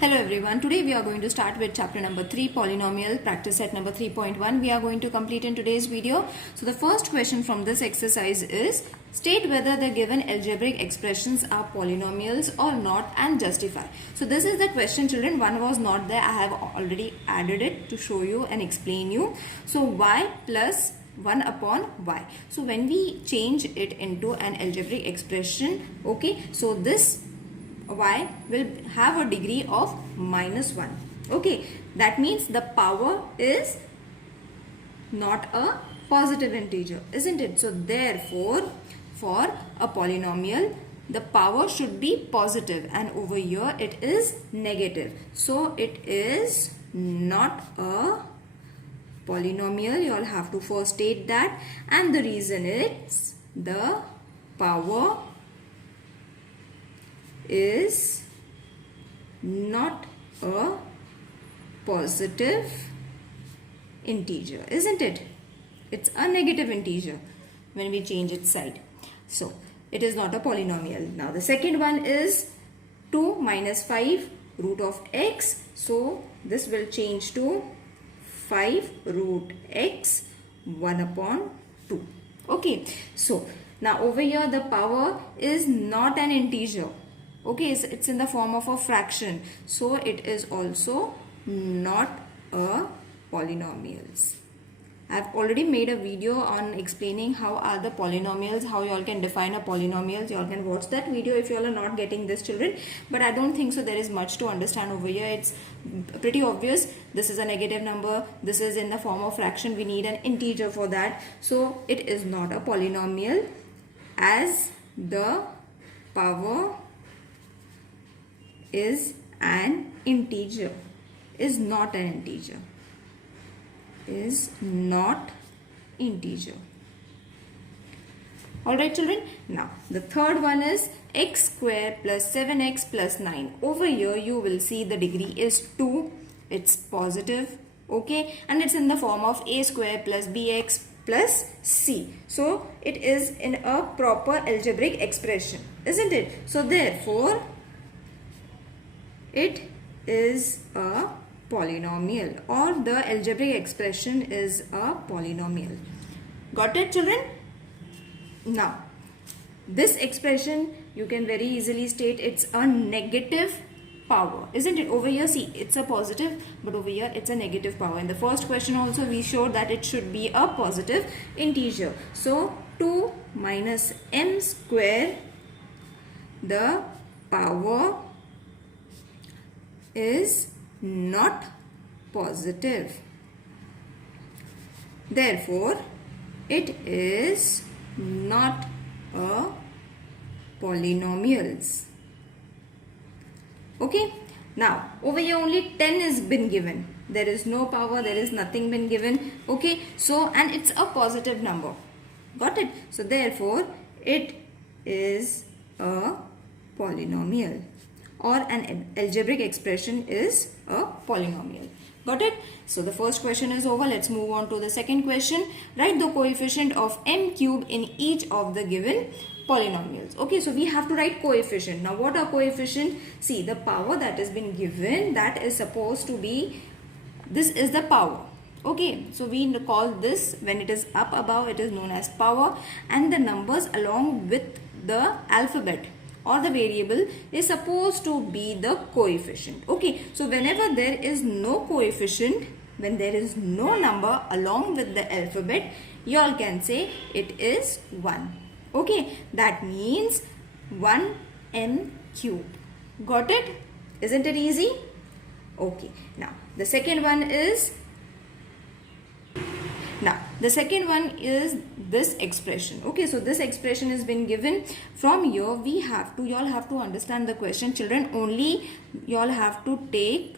Hello everyone, today we are going to start with chapter number 3, polynomial, practice set number 3.1. We are going to complete in today's video. So the first question from this exercise is, state whether the given algebraic expressions are polynomials or not and justify. So this is the question, children. One was not there. I have already added it to show you and explain you. So y plus 1 upon y. So when we change it into an algebraic expression, okay, so this y will have a degree of -1. Okay, that means the power is not a positive integer, isn't it? So therefore, for a polynomial, the power should be positive, and over here it is negative. So it is not a polynomial. You all have to first state that, and the reason is the power is not a positive integer, isn't it? It's a negative integer when we change its side. So it is not a polynomial. Now the second one is 2 minus 5 root of x. So this will change to 5 root x 1 upon 2. Okay, so now over here the power is not an integer. Okay, it's in the form of a fraction. So it is also not a polynomials. I've already made a video on explaining how are the polynomials, how you all can define a polynomial. You all can watch that video if you all are not getting this, children. But I don't think so there is much to understand over here. It's pretty obvious. This is a negative number. This is in the form of fraction. We need an integer for that. So it is not a polynomial, as the power is an integer, is not an integer, is not integer. Alright, children. Now the third one is x square plus 7x plus 9. Over here you will see the degree is 2. It's positive. Okay, and it's in the form of a square plus bx plus c. So it is in a proper algebraic expression, isn't it? So therefore it is a polynomial, or the algebraic expression is a polynomial. Got it, children? Now this expression you can very easily state it's a negative power, isn't it? Over here, see, it's a positive, but over here it's a negative power. In the first question also we showed that it should be a positive integer. So 2 minus m square, the power is not positive. Therefore, it is not a polynomials. Okay. Now, over here only 10 is been given. There is no power. There is nothing been given. Okay. So, and it's a positive number. Got it? So, therefore, it is a polynomial, or an algebraic expression is a polynomial. Got it? So the first question is over. Let's move on to the second question. Write the coefficient of m cube in each of the given polynomials. Okay, so we have to write coefficient. Now what are coefficient? See, the power that has been given, that is supposed to be, this is the power. Okay, so we call this, when it is up above, it is known as power, and the numbers along with the alphabet or the variable is supposed to be the coefficient. Okay, so whenever there is no coefficient, when there is no number along with the alphabet, you all can say it is 1. Okay, that means 1m cube. Got it? Isn't it easy? Okay, now the second one is, this expression. Okay, so this expression has been given. From here we have to, you all have to understand the question, children. Only you all have to take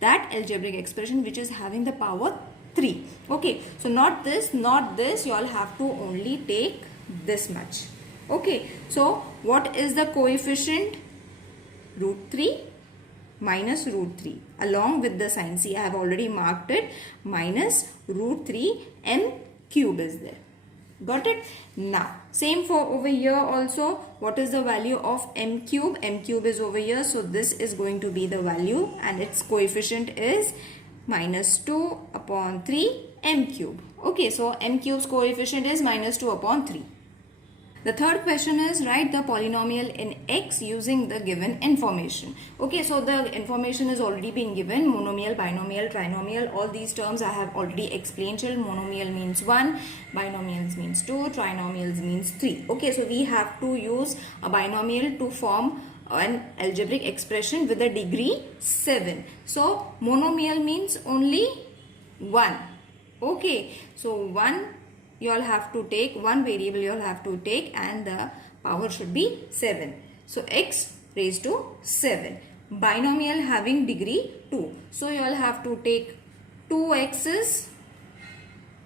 that algebraic expression which is having the power 3. Okay, so not this, not this. You all have to only take this much. Okay, so what is the coefficient? Root 3 minus root 3 along with the sign. See, I have already marked it. Minus root 3 m cube is there. Got it? Now, same for over here also. What is the value of m cube? M cube is over here. So, this is going to be the value and its coefficient is minus 2 upon 3 m cube. Okay, so m cube's coefficient is minus 2 upon 3. The third question is write the polynomial in x using the given information. Okay, so the information is already been given. Monomial, binomial, trinomial, all these terms I have already explained. Monomial means 1, binomials means 2, trinomials means 3. Okay, so we have to use a binomial to form an algebraic expression with a degree 7. So monomial means only 1. Okay, so 1 you all have to take, one variable you all have to take, and the power should be 7. So x raised to 7. Binomial having degree 2. So you all have to take 2 x's.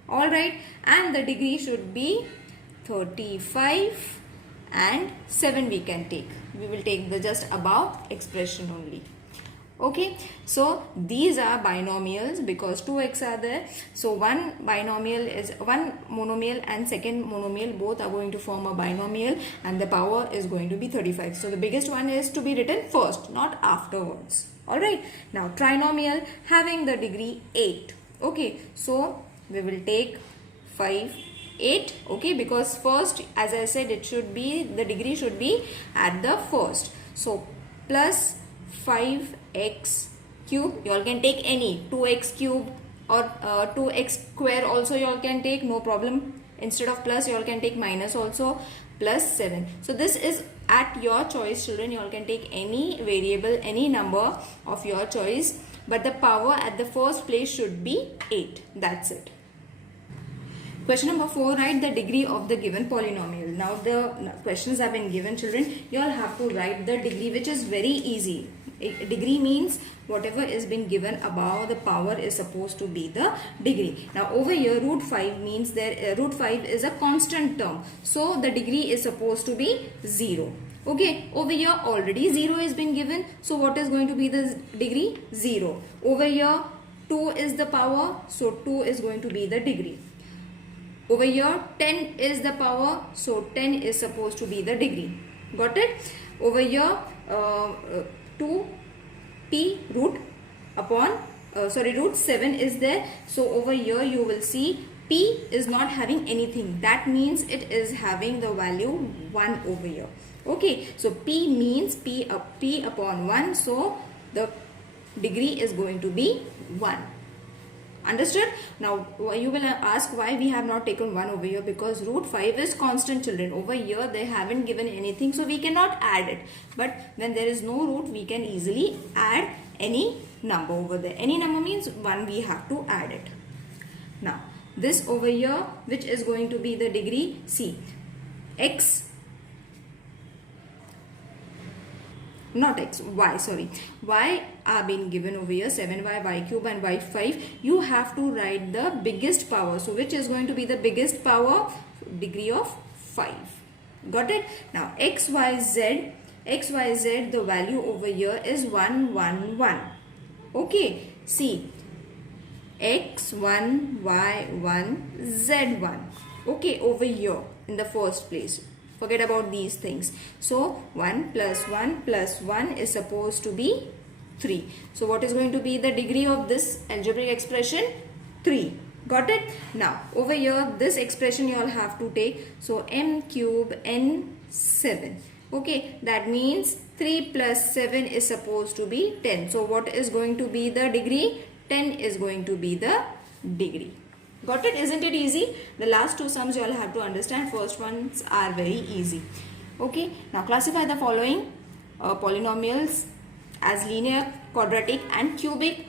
Alright, and the degree should be 35 and 7 we can take. We will take the just above expression only. Okay, so these are binomials because 2x are there. So one binomial is one monomial and second monomial, both are going to form a binomial and the power is going to be 35. So the biggest one is to be written first, not afterwards. Alright, now trinomial having the degree 8. Okay, so we will take 5, 8. Okay, because first, as I said, it should be, the degree should be at the first. So plus 5x cube, you all can take any 2x cube or 2x square also you all can take, no problem. Instead of plus you all can take minus also, plus 7. So this is at your choice, children. You all can take any variable, any number of your choice, but the power at the first place should be 8. That's it. Question number 4, write the degree of the given polynomial. Now the questions have been given, children. You all have to write the degree, which is very easy. Degree means whatever is been given above the power is supposed to be the degree. Now over here root 5 means that root 5 is a constant term. So the degree is supposed to be 0. Okay, over here already 0 is been given. So what is going to be the degree? 0. Over here 2 is the power. So 2 is going to be the degree. Over here 10 is the power, so 10 is supposed to be the degree. Got it? Over here 2p root upon root 7 is there. So over here you will see p is not having anything. That means it is having the value 1 over here. Okay, so p means p upon 1. So the degree is going to be 1. Understood? Now you will ask why we have not taken 1 over here, because root 5 is constant, children. Over here they haven't given anything, so we cannot add it. But when there is no root, we can easily add any number over there. Any number means 1, we have to add it. Now this over here, which is going to be the degree, see, x, not x, y, sorry, y are being given over here, 7y, y cube and y5. You have to write the biggest power. So which is going to be the biggest power? Degree of 5. Got it? Now x, y, z, the value over here is 1, 1, 1. Okay, see, x1, y1, z1. Okay, over here in the first place. Forget about these things. So 1 plus 1 plus 1 is supposed to be 3. So what is going to be the degree of this algebraic expression? 3. Got it? Now over here this expression you all have to take. So m cube n 7. Okay, that means 3 plus 7 is supposed to be 10. So what is going to be the degree? 10 is going to be the degree. Got it? Isn't it easy? The last two sums you all have to understand. First ones are very easy. Okay. Now classify the following polynomials as linear, quadratic and cubic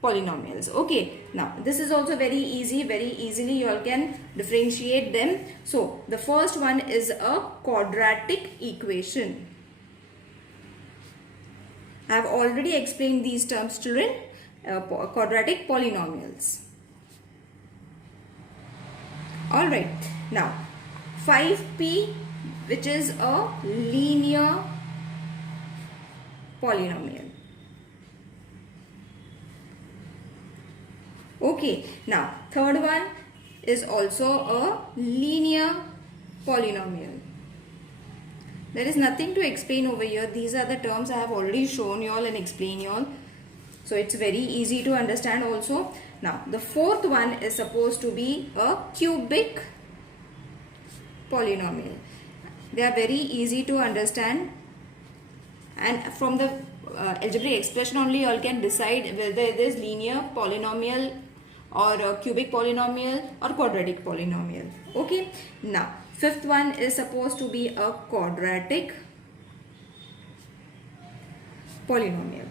polynomials. Okay. Now this is also very easy. Very easily you all can differentiate them. So the first one is a quadratic equation. I have already explained these terms, children. Quadratic polynomials. Alright, now 5p, which is a linear polynomial. Okay, now third one is also a linear polynomial. There is nothing to explain over here. These are the terms I have already shown you all and explained you all. So it's very easy to understand also. Now the fourth one is supposed to be a cubic polynomial. They are very easy to understand, and from the algebraic expression only you all can decide whether it is linear polynomial or a cubic polynomial or quadratic polynomial. Okay, now fifth one is supposed to be a quadratic polynomial,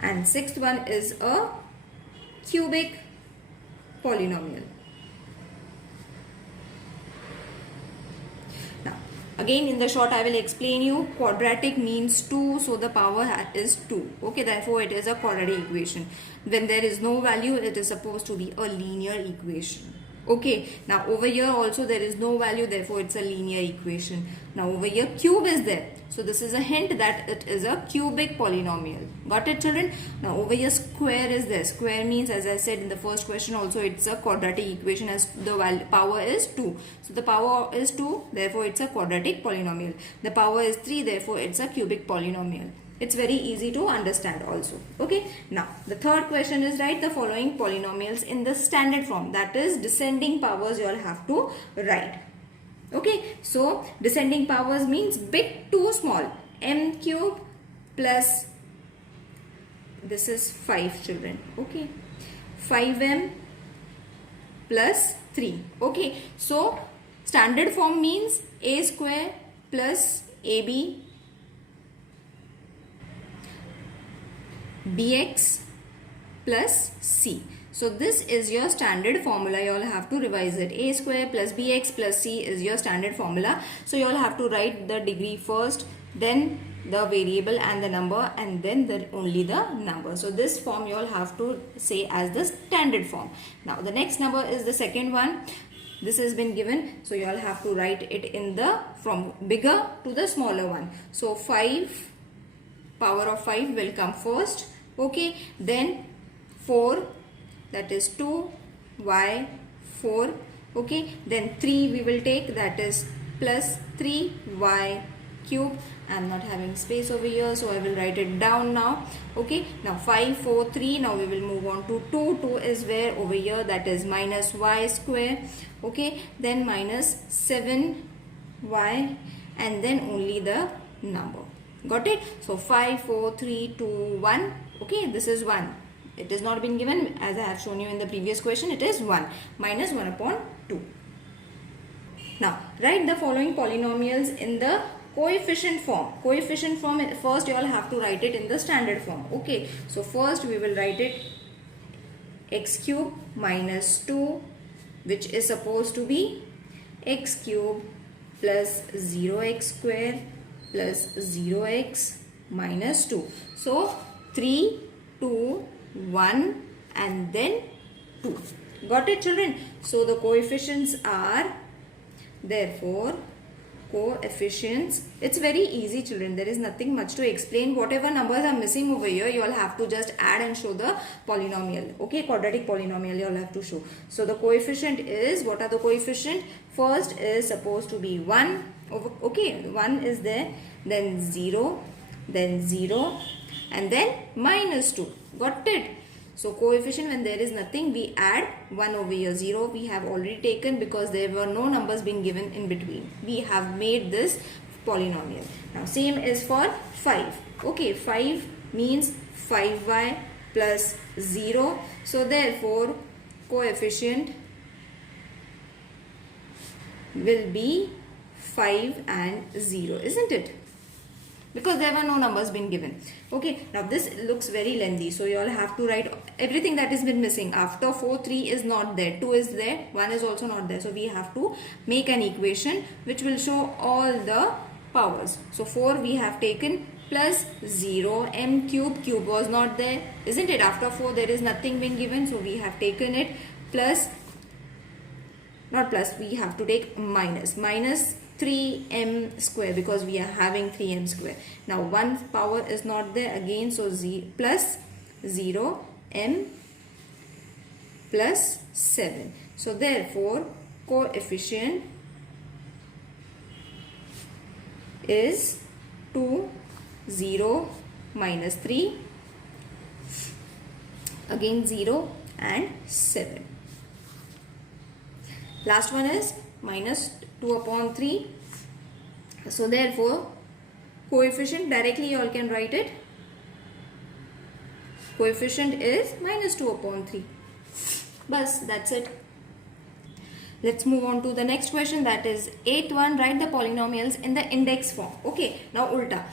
and sixth one is a cubic polynomial. Now again in the short I will explain you. Quadratic means 2, so the power is 2. Okay, therefore it is a quadratic equation. When there is no value, it is supposed to be a linear equation. Okay, now over here also there is no value, therefore it's a linear equation. Now over here cube is there, so this is a hint that it is a cubic polynomial. Got it, children? Now over here square is there. Square means, as I said in the first question also, it's a quadratic equation as the power is 2. So the power is 2, therefore it's a quadratic polynomial. The power is 3, therefore it's a cubic polynomial. It's very easy to understand also. Okay, now the third question is, write the following polynomials in the standard form. That is descending powers you all have to write. Okay, so descending powers means big to small. M cube plus, this is 5, children. Okay, 5m plus 3. Okay, so standard form means a square plus ab bx plus c. So this is your standard formula. You all have to revise it. A square plus bx plus c is your standard formula. So you all have to write the degree first, then the variable and the number, and then only the number. So this form you all have to say as the standard form. Now the next number is the second one. This has been given, so you all have to write it in the from bigger to the smaller one. So 5, power of 5 will come first. Okay, then 4, that is 2y4. Okay, then 3 we will take, that is plus 3y cube. I am not having space over here, so I will write it down now. Okay, now 5, 4, 3. Now we will move on to 2. 2 is where over here, that is minus y square. Okay, then minus 7y, and then only the number. Got it? So 5, 4, 3, 2, 1. Okay, this is 1. It has not been given, as I have shown you in the previous question. It is 1 minus 1 upon 2. Now write the following polynomials in the coefficient form. Coefficient form, first you all have to write it in the standard form. Okay, so first we will write it x cube minus 2, which is supposed to be x cube plus 0x square plus 0x minus 2. So 3, 2, 1 and then 2. Got it, children? So the coefficients are, therefore coefficients, it's very easy, children. There is nothing much to explain. Whatever numbers are missing over here, you all have to just add and show the polynomial. Okay, quadratic polynomial you all have to show. So the coefficient is, what are the coefficient? First is supposed to be 1. Okay, 1 is there, then 0, and then minus 2. Got it? So coefficient, when there is nothing, we add 1 over here. 0 we have already taken because there were no numbers being given in between. We have made this polynomial. Now same is for 5. Okay, 5 means 5y plus 0. So therefore coefficient will be 5 and 0, isn't it? Because there were no numbers being given. Okay, now this looks very lengthy, so you all have to write everything that has been missing. After 4, 3 is not there, 2 is there, 1 is also not there. So we have to make an equation which will show all the powers. So 4 we have taken plus 0, m cube, cube was not there, isn't it? After 4 there is nothing been given, so we have taken it plus, not plus, we have to take minus 3m square because we are having 3m square. Now 1 power is not there again, so plus 0m plus 7. So therefore coefficient is 2, 0, minus 3, again 0 and 7. Last one is minus 2 upon 3. So therefore coefficient, directly you all can write it. Coefficient is minus 2 upon 3. Bas, that's it. Let's move on to the next question, that is 8th one. Write the polynomials in the index form. Okay, now ulta.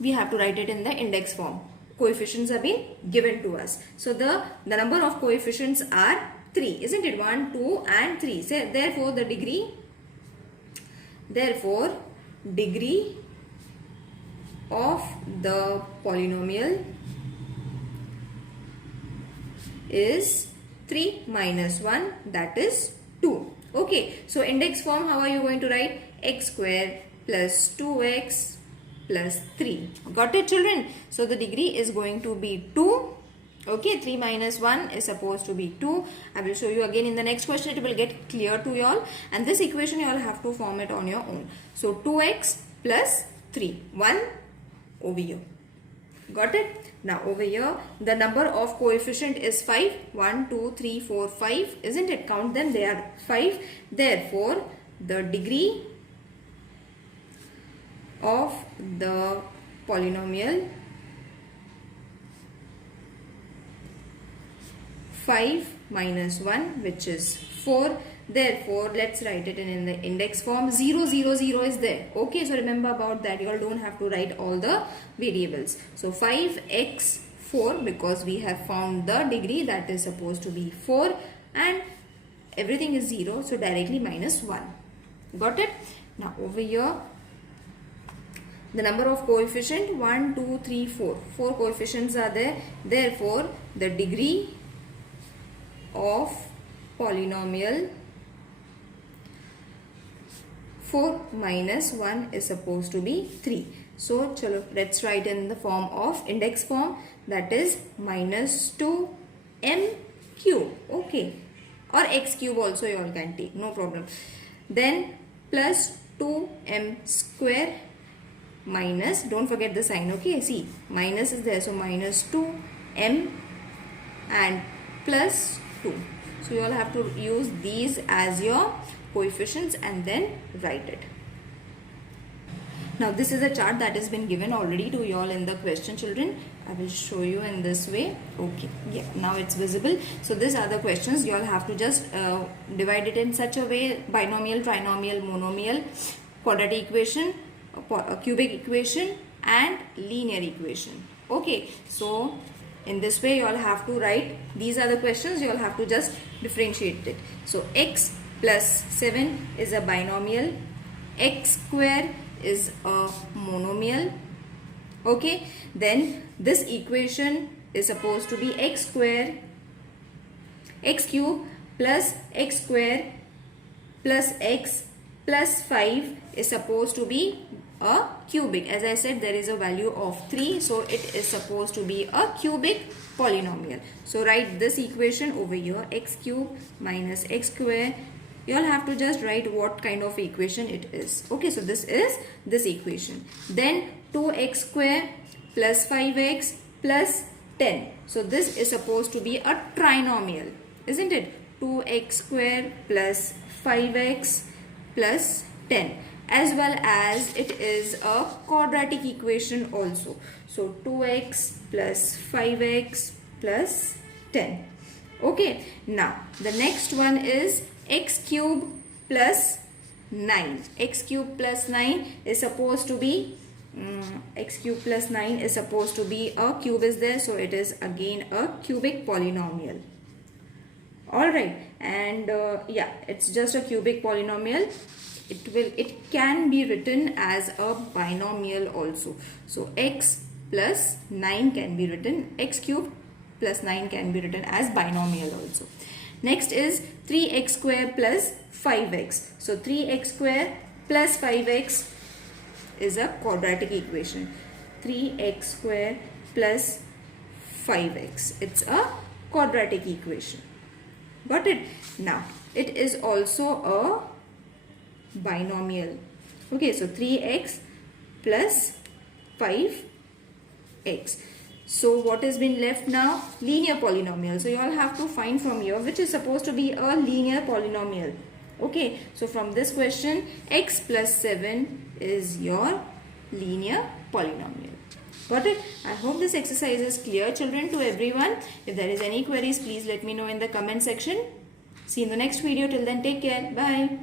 We have to write it in the index form. Coefficients have been given to us. So the number of coefficients are 3, isn't it? 1, 2 and 3. So therefore the degree of the polynomial is 3 minus 1, that is 2. Okay, so index form, how are you going to write? X square plus 2x plus 3. Got it, children? So the degree is going to be 2. Okay, 3 minus 1 is supposed to be 2. I will show you again in the next question. It will get clear to you all. And this equation you all have to form it on your own. So 2x plus 3. 1 over here. Got it? Now over here the number of coefficient is 5. 1, 2, 3, 4, 5. Isn't it? Count them. They are 5. Therefore the degree of the polynomial 5 minus 1, which is 4. Therefore let's write it in the index form. 0, 0, 0 is there. Okay, so remember about that. You all don't have to write all the variables. So 5x 4, because we have found the degree, that is supposed to be 4, and everything is 0, so directly minus 1. Got it? Now over here the number of coefficient 1, 2, 3, 4. 4 coefficients are there. Therefore the degree of polynomial 4 minus 1 is supposed to be 3. So chalo, let's write in the form of index form, that is minus 2m cube. Okay, or x cube also you all can take, no problem. Then plus 2m square minus, don't forget the sign. Okay, see, minus is there, so minus 2m and plus 2. So you all have to use these as your coefficients and then write it. Now this is a chart that has been given already to you all in the question, children. I will show you in this way. Okay, yeah, now it's visible. So these are the questions. You all have to just divide it in such a way: binomial, trinomial, monomial, quadratic equation, cubic equation and linear equation. Okay, so in this way you all have to write. These are the questions. You all have to just differentiate it. So x plus 7 is a binomial, x square is a monomial. Okay, then this equation is supposed to be x square, x cube plus x square plus x plus 5 is supposed to be a cubic. As I said, there is a value of 3, so it is supposed to be a cubic polynomial. So write this equation over here, x cube minus x square. You all have to just write what kind of equation it is. Okay, so this is this equation. Then 2x square plus 5x plus 10. So this is supposed to be a trinomial, isn't it? 2x square plus 5x plus 10. As well as it is a quadratic equation also. So 2x plus 5x plus 10. Okay, now the next one is x cube plus 9. X cube plus 9 is supposed to be x cube plus 9 is supposed to be a cube is there, so it is again a cubic polynomial. Alright, and yeah, it's just a cubic polynomial. It can be written as a binomial also. So x plus 9 can be written, x cube plus 9 can be written as binomial also. Next is 3x square plus 5x. So 3x square plus 5x is a quadratic equation. 3x square plus 5x. It's a quadratic equation. Got it? Now, it is also a binomial. Okay, so 3x plus 5x. So what has been left now? Linear polynomial. So you all have to find from here which is supposed to be a linear polynomial. Okay, so from this question, x plus 7 is your linear polynomial. Got it? I hope this exercise is clear, children, to everyone. If there is any queries, please let me know in the comment section. See you in the next video. Till then, take care. Bye.